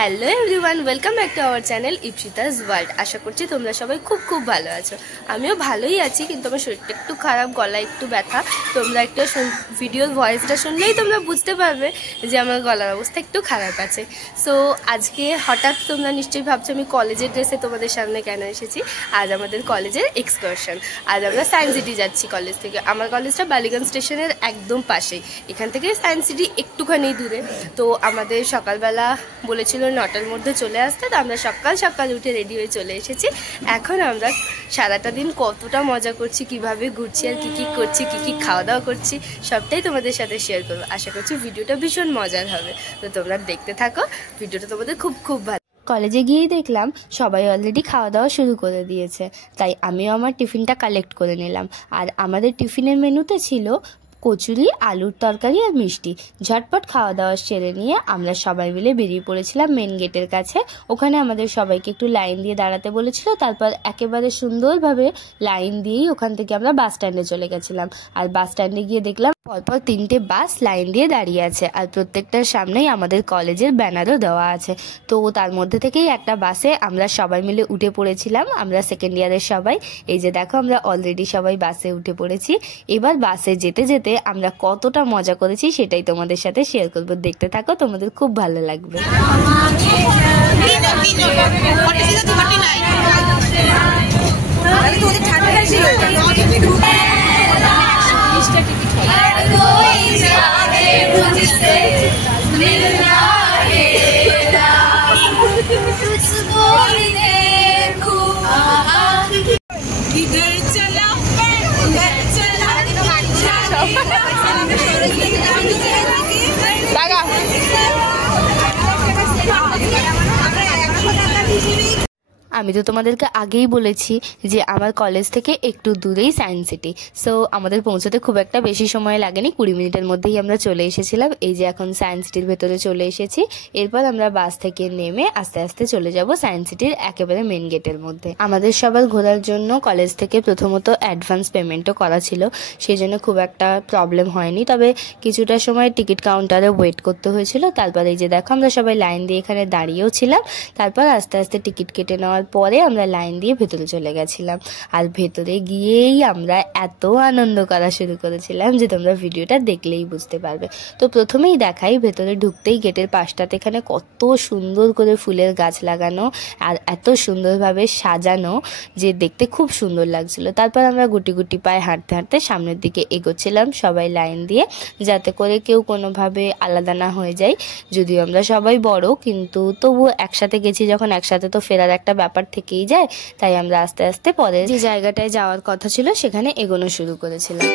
Hello everyone, welcome back to our channel Ipsita's world. আশা করছি তোমরা সবাই খুব ভালো আছো। আমিও ভালোই আছি, কিন্তু আমার শরীরটা একটু খারাপ, গলা একটু ব্যথা। তোমরা একটা ভিডিওর ভয়েসটা শুনলেই তোমরা বুঝতে পারবে যে আমার গলার অবস্থা একটু খারাপ আছে। সো আজকে হঠাৎ তোমরা নিশ্চয়ই ভাবছো আমি কলেজের ড্রেসে তোমাদের সামনে কেন এসেছি। আজ আমাদের কলেজের এক্সকারশন। আজ আমরা সায়েন্স সিটি যাচ্ছি কলেজ থেকে। আমার কলেজটা বালিগঞ্জ স্টেশনের একদম পাশেই, এখান থেকে সায়েন্স সিটি একটুখানি দূরে। তো আমাদের সকালবেলা বলেছিল 9টার মধ্যে চলে আসতে, তো আমরা সকাল সকাল উঠে রেডি হয়ে চলে এসেছি। এখন আমরা সারাটা দিন কতটা মজা করছি, কিভাবে ঘুরছি আর কী করছি, কী খাওয়া দাওয়া করছি, সবটাই তোমাদের সাথে শেয়ার করবো। আশা করছি ভিডিওটা ভীষণ মজার হবে, তো তোমরা দেখতে থাকো। ভিডিওটা তোমাদের খুব ভালো। কলেজে গিয়েই দেখলাম সবাই অলরেডি খাওয়া দাওয়া শুরু করে দিয়েছে, তাই আমিও আমার টিফিনটা কালেক্ট করে নিলাম। আর আমাদের টিফিনের মেনুতে ছিল কচুরি, আলুর তরকারি আর মিষ্টি। ঝটপট খাওয়া দাওয়া সেরে নিয়ে আমরা সবাই মিলে বেরিয়ে পড়েছিলাম মেন গেটের কাছে। ওখানে আমাদের সবাইকে একটু লাইন দিয়ে দাঁড়াতে বলেছিল। তারপর একেবারে সুন্দরভাবে লাইন দিয়েই ওখান থেকে আমরা বাস স্ট্যান্ডে চলে গেছিলাম। আর বাস স্ট্যান্ডে গিয়ে দেখলাম পরপর 3টে বাস লাইন দিয়ে দাঁড়িয়ে আছে, আর প্রত্যেকটার সামনেই আমাদের কলেজের ব্যানারও দেওয়া আছে। তো তার মধ্যে থেকেই একটা বাসে আমরা সবাই মিলে উঠে পড়েছিলাম। আমরা সেকেন্ড ইয়ারের সবাই, এই যে দেখো আমরা অলরেডি সবাই বাসে উঠে পড়েছি। এবার বাসে যেতে যেতে আমরা কতটা মজা করেছি সেটাই তোমাদের সাথে শেয়ার করবো। দেখতে থাকো, তোমাদের খুব ভালো লাগবে। আমি তো তোমাদেরকে আগেই বলেছি যে আমার কলেজ থেকে একটু দূরেই সায়েন্স সিটি। সো আমাদের পৌঁছতে খুব একটা বেশি সময় লাগেনি, 20 মিনিটের মধ্যেই আমরা চলে এসেছিলাম। এই যে এখন সায়েন্স সিটির ভেতরে চলে এসেছি। এরপর আমরা বাস থেকে নেমে আস্তে আস্তে চলে যাব সায়েন্স সিটির একেবারে মেন গেটের মধ্যে। আমাদের সবার ঘোরার জন্য কলেজ থেকে প্রথমত অ্যাডভান্স পেমেন্টও করা ছিল, সেই জন্য খুব একটা প্রবলেম হয়নি। তবে কিছুটা সময় টিকিট কাউন্টারে ওয়েট করতে হয়েছিল। তারপর এই যে দেখো আমরা সবাই লাইন দিয়ে এখানে দাঁড়িয়েও ছিলাম। তারপর আস্তে আস্তে টিকিট কেটে নেওয়ার পরে আমরা লাইন দিয়ে ভেতরে চলে গেছিলাম। আর ভেতরে গিয়েই আমরা এত আনন্দ করা শুরু করেছিলাম যে তোমরা ভিডিওটা দেখলেই বুঝতে পারবে। তো প্রথমেই দেখাই, ভেতরে ঢুকতেই গেটের পাশটাতে এখানে কত সুন্দর করে ফুলের গাছ লাগানো আর এত সুন্দরভাবে সাজানো যে দেখতে খুব সুন্দর লাগছিল। তারপর আমরা গুটি গুটি পায়ে হাঁটতে হাঁটতে সামনের দিকে এগোচ্ছিলাম সবাই লাইন দিয়ে, যাতে করে কেউ কোনোভাবে আলাদা না হয়ে যায়। যদিও আমরা সবাই বড়, কিন্তু তবু একসাথে গেছি যখন, একসাথে তো ফেরার একটা ব্যাপার থেকেই যায়। তাই আমরা আস্তে আস্তে পরে যে জায়গাটায় যাওয়ার কথা ছিল সেখানে এগোনো শুরু করেছিলাম।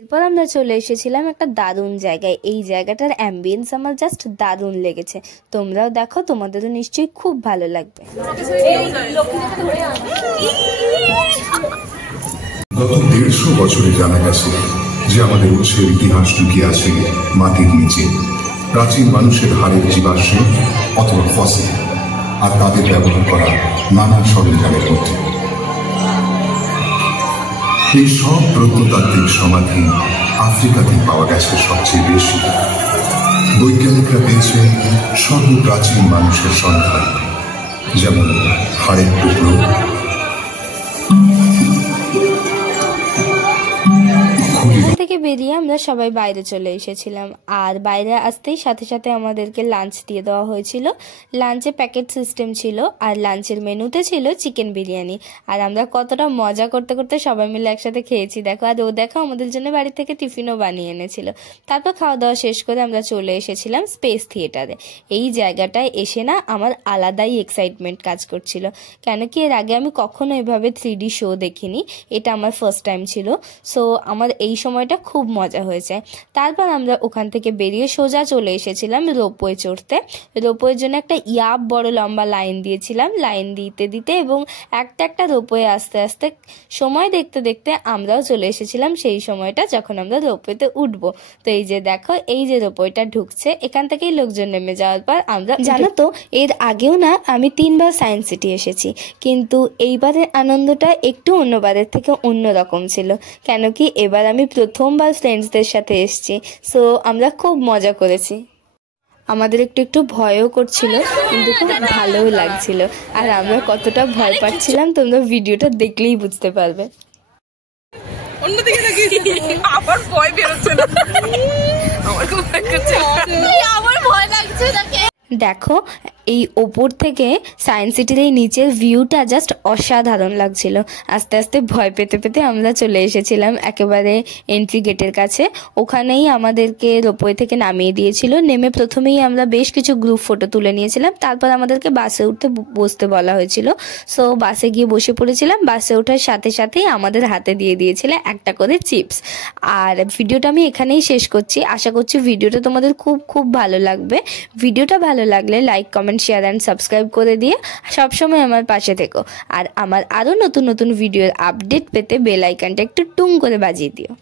এরপর আমরা চলে এসেছিলাম একটা দারুণ জায়গায়। এই জায়গাটার অ্যাম্বিয়েন্স আমার জাস্ট দারুণ লেগেছে। তোমরাও দেখো, তোমাদেরও নিশ্চয়ই খুব ভালো লাগবে। গত 150 বছরে জানা গেছে যে আমাদের উৎসের ইতিহাস লুকিয়ে আছে মাটির নিচে। প্রাচীন মানুষের হাড়ের জীবাশ্ম অথবা ফসিল, আর তাদের ব্যবহার করা নানা সরঞ্জামের মধ্যে। এই সব প্রত্নতাত্ত্বিক সমাধি আফ্রিকাতেই পাওয়া গেছে সবচেয়ে বেশি। বৈজ্ঞানিকরা পেয়েছেন সর্বপ্রাচীন মানুষের সন্ধান, যেমন হাড়ের টুকরো, খুলি থেকে বেরিয়ে আমরা সবাই বাইরে চলে এসেছিলাম। আর বাইরে আসতেই সাথে সাথে আমাদেরকে লাঞ্চ দিয়ে দেওয়া হয়েছিল। লাঞ্চে প্যাকেট সিস্টেম ছিল আর লাঞ্চের মেনুতে ছিল চিকেন বিরিয়ানি। আর আমরা কতটা মজা করতে করতে সবাই মিলে একসাথে খেয়েছি দেখো। আর ও দেখো আমাদের জন্য বাড়ি থেকে টিফিনও বানিয়ে এনেছিল। তারপর খাওয়া দাওয়া শেষ করে আমরা চলে এসেছিলাম স্পেস থিয়েটারে। এই জায়গাটায় এসে না আমার আলাদাই এক্সাইটমেন্ট কাজ করছিল, কেন কি এর আগে আমি কখনো এভাবে 3D শো দেখিনি, এটা আমার ফার্স্ট টাইম ছিল। সো আমার এই সময়টা খুব মজা হয়েছে। তারপর আমরা ওখান থেকে বেরিয়ে সোজা চলে এসেছিলাম রোপওয়ে চড়তে। রোপওয়ের জন্য একটা বড় লম্বা লাইন দিয়েছিলাম। লাইন দিতে দিতে এবং একটা রোপওয়ে আস্তে আস্তে সময় দেখতে দেখতে আমরাও চলে এসেছিলাম সেই সময়টা যখন আমরা রোপওয়েতে উঠবো। তো এই যে দেখো, এই যে রোপওয়েটা ঢুকছে, এখান থেকেই লোকজন নেমে যাওয়ার পর আমরা, জানো তো এর আগেও না আমি 3বার সায়েন্স সিটি এসেছি, কিন্তু এইবারের আনন্দটা একটু অন্যবারের থেকে অন্যরকম ছিল, কেন কি এবার আমি প্রথমবার ফ্রেন্ডসদের সাথে এসেছি। সো আমরা খুব মজা করেছি। আমাদের একটু ভয়ও করছিল, কিন্তু খুব ভালোও লাগছিল। আর আমরা কতটা ভয় পাচ্ছিলাম তোমরা ভিডিওটা দেখলেই বুঝতে পারবে। অন্যদিকে আবার ভয় বেরোচ্ছে না, আমার খুব ভয় করছে, আমার ভয় লাগছে। দেখো এই ওপর থেকে সায়েন্স সিটির এই নিচের ভিউটা জাস্ট অসাধারণ লাগছিল। আস্তে আস্তে ভয় পেতে পেতে আমরা চলে এসেছিলাম একেবারে এন্ট্রি গেটের কাছে। ওখানেই আমাদেরকে রোপওয়ে থেকে নামিয়ে দিয়েছিল। নেমে প্রথমেই আমরা বেশ কিছু গ্রুপ ফটো তুলে নিয়েছিলাম। তারপর আমাদেরকে বাসে উঠতে বসতে বলা হয়েছিল। সো বাসে গিয়ে বসে পড়েছিলাম। বাসে ওঠার সাথে সাথেই আমাদের হাতে দিয়ে দিয়েছিল একটা করে চিপস। আর ভিডিওটা আমি এখানেই শেষ করছি। আশা করছি ভিডিওটা তোমাদের খুব খুব ভালো লাগবে। ভিডিওটা ভালো লাগলে like, comment, share and subscribe করে দিয়ে সবসময় আমার পাশে থেকো। আর আমার আরও নতুন নতুন ভিডিওর আপডেট পেতে বেল আইকনটা একটু টুং করে বাজিয়ে দিও।